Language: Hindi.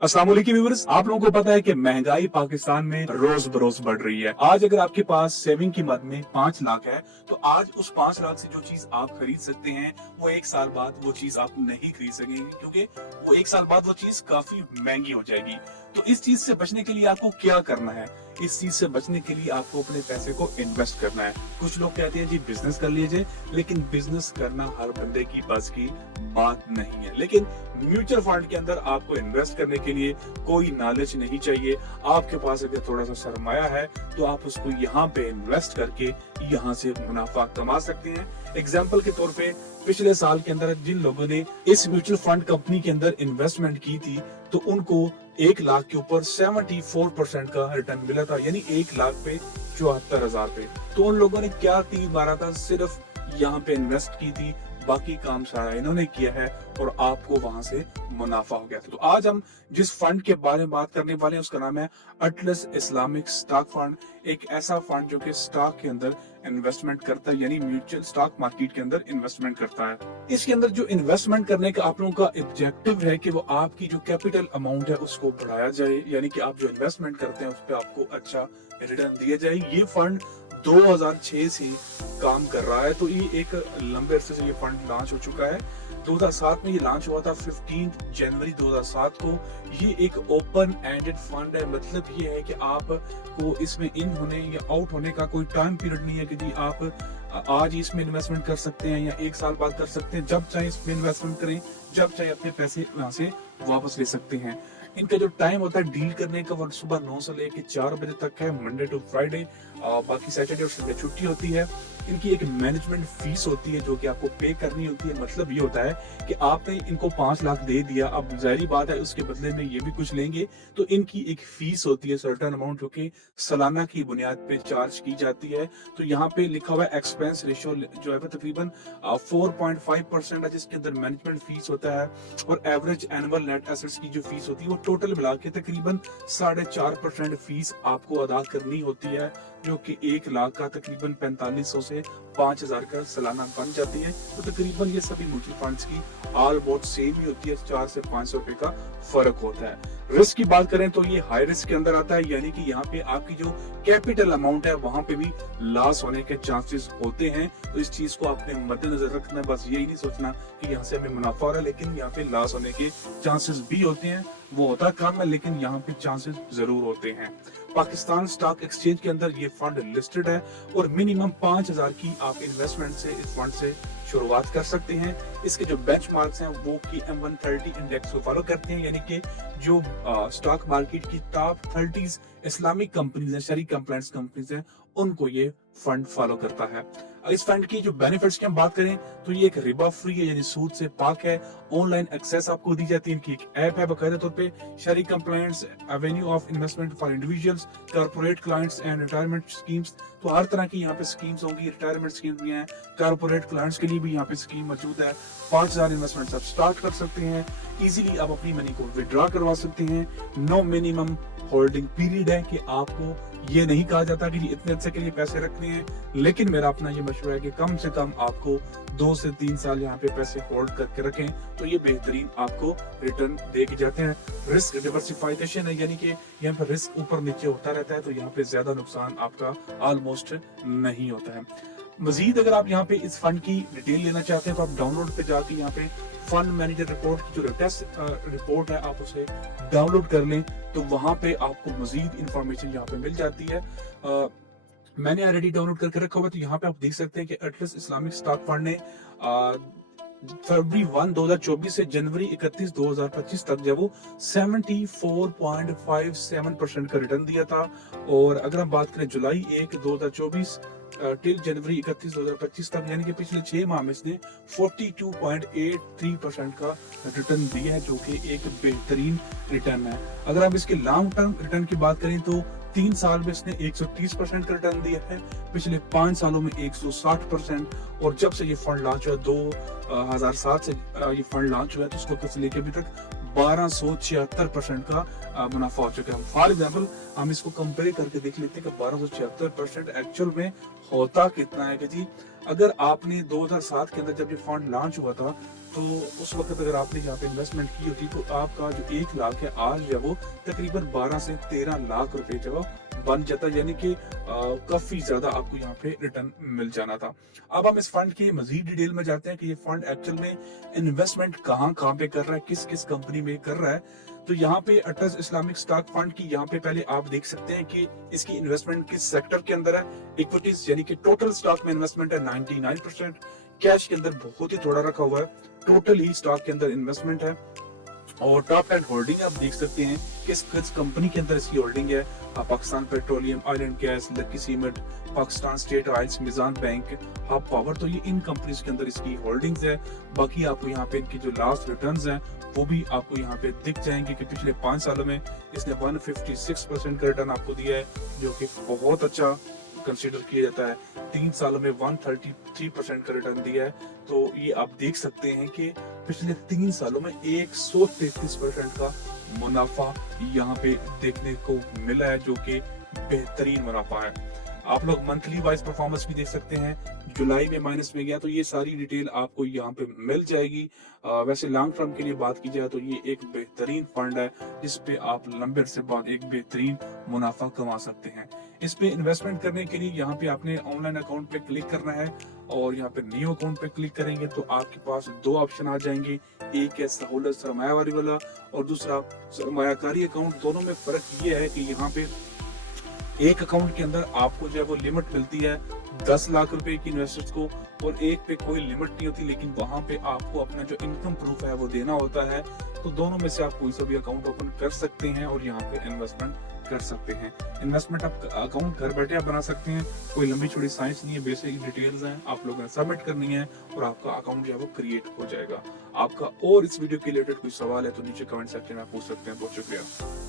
अस्सलाम वालेकुम व्यूअर्स, आप लोगों को पता है कि महंगाई पाकिस्तान में रोज बरोज बढ़ रही है। आज अगर आपके पास सेविंग की मद में 5 लाख है तो आज उस 5 लाख से जो चीज आप खरीद सकते हैं वो एक साल बाद वो चीज आप नहीं खरीद सकेंगे, क्योंकि वो एक साल बाद वो चीज काफी महंगी हो जाएगी। तो इस चीज से बचने के लिए आपको क्या करना है? इस चीज से बचने के लिए आपको अपने पैसे को इन्वेस्ट करना है। कुछ लोग कहते हैं जी बिजनेस कर लीजिए, लेकिन बिजनेस करना हर बंदे की बस की बात नहीं है। लेकिन म्यूचुअल फंड के अंदर आपको इन्वेस्ट करने के लिए कोई नॉलेज नहीं चाहिए। आपके पास अगर थोड़ा सा सरमाया है तो आप उसको यहाँ पे इन्वेस्ट करके यहाँ से मुनाफा कमा सकते हैं। एग्जाम्पल के तौर पे पिछले साल के अंदर जिन लोगों ने इस म्यूचुअल फंड कंपनी के अंदर इन्वेस्टमेंट की थी तो उनको 1 लाख के ऊपर 74% का रिटर्न मिला था, यानी 1 लाख पे 74,000 पे। तो उन लोगों ने क्या तीर मारा था, सिर्फ यहाँ पे इन्वेस्ट की थी, बाकी काम सारा इन्होंने किया है और आपको वहां से मुनाफा हो गया था। तो आज हम जिस फंड के बारे में बात करने वाले हैं उसका नाम है अटलस इस्लामिक स्टॉक फंड। एक ऐसा फंड जो कि स्टॉक के अंदर इन्वेस्टमेंट करता है, यानी म्यूचुअल स्टॉक मार्केट के अंदर इन्वेस्टमेंट करता है। इसके अंदर जो इन्वेस्टमेंट करने का आप लोगों का ऑब्जेक्टिव है कि वो आपकी जो कैपिटल अमाउंट है उसको बढ़ाया जाए, यानी कि आप जो इन्वेस्टमेंट करते हैं उस पर आपको अच्छा रिटर्न दिया जाए। ये फंड 2006 से काम कर रहा है, तो ये एक लंबे अरसे से ये फंड लॉन्च हो चुका है। 2007 में ये लॉन्च हुआ था 15 जनवरी 2007 को। ये एक ओपन एंडेड फंड है, मतलब ये है कि आपको इसमें इन होने या आउट होने का कोई टाइम पीरियड नहीं है कि जी आप आज इसमें इन्वेस्टमेंट कर सकते हैं या 1 साल बाद कर सकते हैं। जब चाहे इसमें इन्वेस्टमेंट करें, जब चाहे अपने पैसे वहां से वापस ले सकते हैं। इनका जो टाइम होता है डील करने का वो सुबह 9 से लेकर 4 बजे तक है, मंडे टू फ्राइडे। बाकी सैटरडे और संडे छुट्टी होती है। इनकी एक मैनेजमेंट फीस होती है जो कि आपको पे करनी होती है। मतलब ये होता है कि आपने इनको 5 लाख दे दिया, अब जाहिर बात है उसके बदले में ये भी कुछ लेंगे, तो इनकी एक फीस होती है सर्टेन अमाउंट जो कि सालाना की बुनियाद पे चार्ज की जाती है। तो यहाँ पे लिखा हुआ है एक्सपेंस रेशियो जो है तकरीबन 4.5% है, जिसके अंदर मैनेजमेंट फीस होता है और एवरेज एनुअल नेट एसेट्स की जो फीस होती है वो टोटल मिला के तकरीबन 4.5% फीस आपको अदा करनी होती है, जो कि 1 लाख का तकरीबन 4500 से 5000 का सालाना बन जाती है। तो तकरीबन ये सभी म्यूचुअल फंड्स की ऑलमोस्ट सेम ही होती है, 4 से 500 रुपए का फर्क होता है। रिस्क की बात करें तो ये हाई रिस्क के अंदर आता है, यानी कि यहाँ पे आपकी जो कैपिटल अमाउंट है वहां पे भी लॉस होने के चांसेस होते हैं। तो इस चीज को आपने मद्देनजर रखना है। बस यही नहीं सोचना कि यहाँ से हमें मुनाफा हो रहा है, लेकिन यहाँ पे लॉस होने के चांसेस भी होते हैं। वो होता कम है लेकिन यहाँ पे चांसेस जरूर होते हैं। पाकिस्तान स्टॉक एक्सचेंज के अंदर ये फंड लिस्टेड है और मिनिमम 5000 की आप इन्वेस्टमेंट से इस फंड से शुरुआत कर सकते हैं। इसके जो बेंचमार्क्स हैं वो कि M130 इंडेक्स को फॉलो करते हैं, यानी कि जो स्टॉक मार्केट की टॉप 30 इस्लामिक कंपनीज हैं, शरीक कंप्लायंस कंपनीज हैं, उनको ये फंड फॉलो करता है। इस फंड की जो बेनिफिट्स की हम बात करें तो ये एक रिबा फ्री है, यानी सूद से पाक है। ऑनलाइन एक्सेस आपको दी जाती है। इनकी एक ऐप है बाकायदा तौर पे, शरीक compliance Avenue of investment for individuals, corporate clients and retirement schemes. तो हर तरह की यहाँ पे स्कीम्स होंगी, रिटायरमेंट स्कीम भी हैं, कॉर्पोरेट क्लाइंट्स के लिए भी यहाँ पे स्कीम मौजूद है। 5000 इन्वेस्टमेंट आप स्टार्ट कर सकते हैं। इजीली आप अपनी मनी को विड्रॉ करवा सकते हैं। नो मिनिमम होल्डिंग पीरियड है कि आपको ये नहीं कहा जाता कि इतने अच्छे के लिए पैसे रखने हैं, लेकिन मेरा अपना ये मशवरा है कि कम से कम आपको 2 से 3 साल यहाँ पे पैसे होल्ड करके रखें, तो ये बेहतरीन आपको रिटर्न दे के जाते हैं। रिस्क डिवर्सिफिकेशन है, यानी कि यहाँ पर रिस्क ऊपर नीचे होता रहता है, तो यहाँ पे ज्यादा नुकसान आपका ऑलमोस्ट नहीं होता है। मजीद अगर आप यहाँ पे इस फंड की डिटेल लेना चाहते हैं तो आप डाउनलोड पे जाके यहाँ पे फंड मैनेजर रिपोर्ट की जो लेटेस्ट रिपोर्ट है आप उसे डाउनलोड कर लें, तो वहां पे आपको मजीद इंफॉर्मेशन यहाँ पे मिल जाती है। मैंने ऑलरेडी डाउनलोड करके रखा हुआ है, तो यहाँ पे आप देख सकते हैं कि अटलस इस्लामिक स्टॉक फंड ने फरवरी 1 2024 से जनवरी 31 2025 तक जब वो 74.57% का रिटर्न दिया था। और अगर हम बात करें जुलाई 1 2024 टिल जनवरी 31 2025 तक, यानी कि पिछले 6 माह में इसने 42.83% का रिटर्न दिया है, जो कि एक बेहतरीन रिटर्न है। अगर आप इसके लॉन्ग टर्म रिटर्न की बात करें तो 3 साल में इसने 130% का रिटर्न दिया है, पिछले 5 सालों में 160%। और जब से ये फंड लॉन्च हुआ 2007 से ये फंड लॉन्च हुआ है तो उसको तक से लेकर अभी तक 1276% का मुनाफा हो चुका है। फॉर एग्जाम्पल हम इसको कंपेयर करके देख लेते हैं कि 1276% एक्चुअल में होता कितना है कि जी अगर आपने 2007 के अंदर जब ये फंड लॉन्च हुआ था, तो उस वक्त अगर आपने यहाँ पे इन्वेस्टमेंट की होती तो आपका जो 1 लाख है आज जो वो तकरीबन 12 से 13 लाख रुपए जो बन जाता, यानी कि काफी ज्यादा आपको यहाँ पे रिटर्न मिल जाना था। अब हम इस फंड की मजीद डिटेल में जाते हैं कि ये फंड एक्चुअल में इन्वेस्टमेंट कहाँ कहाँ पे कर रहा है, किस किस कंपनी में कर रहा है। तो यहाँ पे अटज इस्लामिक स्टॉक फंड की यहाँ पे पहले आप देख सकते हैं कि इसकी इन्वेस्टमेंट किस सेक्टर के अंदर है। इक्विटीज यानी कि टोटल स्टॉक में इन्वेस्टमेंट है 99%, कैश के अंदर बहुत ही थोड़ा रखा हुआ है, टोटल ही स्टॉक के अंदर इन्वेस्टमेंट है। और टॉप 10 होल्डिंग आप देख सकते हैं किस किस कंपनी के अंदर इसकी होल्डिंग है। Pakistan petroleum, oil and gas, Lucky Cement, Pakistan state oils, Meezan bank, Hub Power, तो ये इन कंपनीज के अंदर इसकी होल्डिंग्स है। बाकी आपको यहाँ पे इनकी जो लास्ट रिटर्न्स हैं वो भी आपको यहाँ पे दिख जाएंगे कि पिछले 5 सालों में इसने 156% का रिटर्न आपको दिया है, जो कि बहुत अच्छा कंसीडर किया जाता है। 3 सालों में 133% का रिटर्न दिया है। तो ये आप देख सकते हैं कि पिछले 3 सालों में 133% का मुनाफा यहाँ पे देखने को मिला है, जो कि बेहतरीन मुनाफा है। आप लोग मंथली वाइज परफॉर्मेंस भी देख सकते हैं, जुलाई में माइनस में गया, तो ये सारी डिटेल आपको यहाँ पे मिल जाएगी। वैसे लॉन्ग टर्म के लिए बात की जाए तो ये एक बेहतरीन फंड है जिसपे आप लंबे अरसे बाद एक बेहतरीन मुनाफा कमा सकते हैं। इस पे इन्वेस्टमेंट करने के लिए यहाँ पे आपने ऑनलाइन अकाउंट पे क्लिक करना है और यहाँ पे न्यू अकाउंट पे क्लिक करेंगे तो आपके पास 2 ऑप्शन आ जाएंगे। एक है सहूलत सरमायावारी वाला और दूसरा सरमायाकारी अकाउंट। दोनों में फर्क ये है कि यहाँ पे एक अकाउंट के अंदर आपको जो है वो लिमिट मिलती है 10 लाख रुपए की इन्वेस्टर्स को, और एक पे कोई लिमिट नहीं होती, लेकिन वहां पे आपको अपना जो इनकम प्रूफ है वो देना होता है। तो दोनों में से आप कोई सा भी अकाउंट ओपन कर सकते हैं और यहाँ पे इन्वेस्टमेंट कर सकते हैं। इन्वेस्टमेंट आप अकाउंट घर बैठे आप बना सकते हैं, कोई लंबी चौड़ी साइंस नहीं है, बेसिक डिटेल्स हैं, आप लोगों ने सबमिट करनी है और आपका अकाउंट जो है वो क्रिएट हो जाएगा। आपका और इस वीडियो के रिलेटेड कोई सवाल है तो नीचे कमेंट सेक्शन में पूछ सकते हैं। बहुत शुक्रिया।